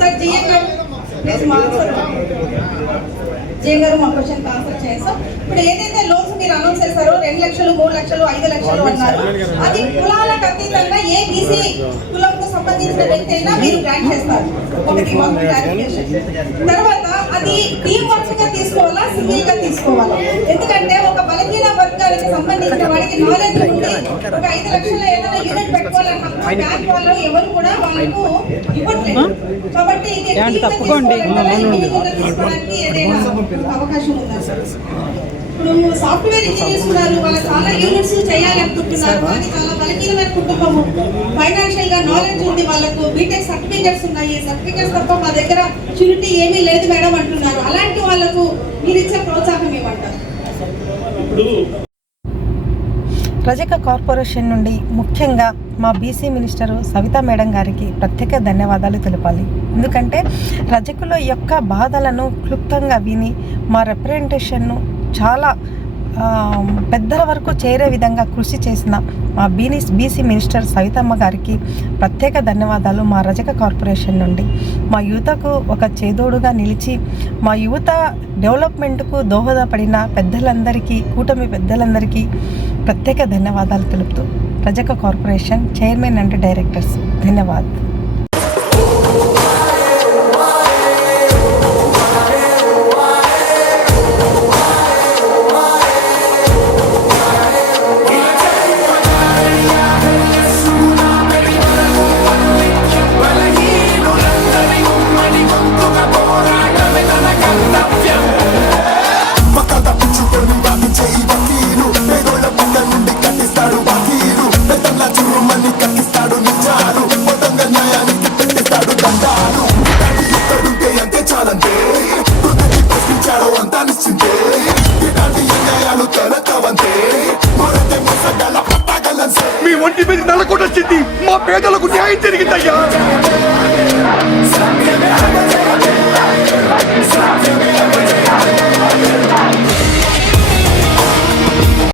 Sir GA గారు please మాకు జే గారు మా క్వశ్చన్ ఆన్సర్ చేయండి సార్. ఇప్పుడు ఏదైతే లోన్స్ మీరు అనౌన్స్ చేస్తారో 2 లక్షలు 3 లక్షలు 5 లక్షలు అన్నారు, అది కులాలకు అతీతంగా ఏ బీసీ కులంకు సంబంధించిన వ్యక్తి అయినా మీరు గ్రాంట్ చేస్తారు. ఒకటి మాకు క్లారిఫికేషన్. తర్వాత అది టీమ్ వర్క్ గా తీసుకోవాలా సింగిల్ గా తీసుకోవాలా? ఎందుకంటే ఒక బలహీన వర్గానికి సంబంధించిన వాడికి నాలెడ్జ్ ఉండి ఒక 5 లక్షల ఏదైనా యూనిట్ పెట్టుకోవాలన్నా బ్యాంక్ వాళ్ళు ఎవరు కూడా వాళ్ళకు ఇవ్వట్లేదు. కాబట్టి ఇది తీసుకోవడానికి ఏదైనా అవకాశం ఉందా సార్? ఇప్పుడు సాఫ్ట్వేర్ ఇంజనీర్స్ ఉన్నారు, వాళ్ళు చాలా యూనిట్స్ చేయాలనుకుంటున్నారు, కానీ చాలా బలహీనమైన కుటుంబము, ఫైనాన్షియల్ గా నాలెడ్జ్ ఉంది, వాళ్ళకు బీటెక్ సర్టిఫికేట్స్ ఉన్నాయి, సర్టిఫికేట్స్ తప్ప మా దగ్గర షూరిటీ ఏమీ లేదు మేడం అంటున్నారు. అలాంటి వాళ్ళకు మీరు ఇచ్చే ప్రోత్సాహం ఏమంటారు? రజక కార్పొరేషన్ నుండి ముఖ్యంగా మా బీసీ మినిస్టరు సవితా మేడం గారికి ప్రత్యేక ధన్యవాదాలు తెలపాలి. ఎందుకంటే రజకుల యొక్క బాధలను క్లుప్తంగా విని మా రిప్రజెంటేషన్ను చాలా పెద్దల వరకు చేరే విధంగా కృషి చేసిన మా బీసీ మినిస్టర్ సవితమ్మ గారికి ప్రత్యేక ధన్యవాదాలు. మా రజక కార్పొరేషన్ నుండి మా యువతకు ఒక చేదోడుగా నిలిచి మా యువత డెవలప్మెంట్కు దోహదపడిన పెద్దలందరికీ, కూటమి పెద్దలందరికీ ప్రత్యేక ధన్యవాదాలు తెలుపుతూ రజక కార్పొరేషన్ చైర్మన్ అండ్ డైరెక్టర్స్ ధన్యవాదాలు. మీ ఒంటి మీద నల్లకొండ స్థితి మా పేదలకు న్యాయం జరిగిందయ్యా.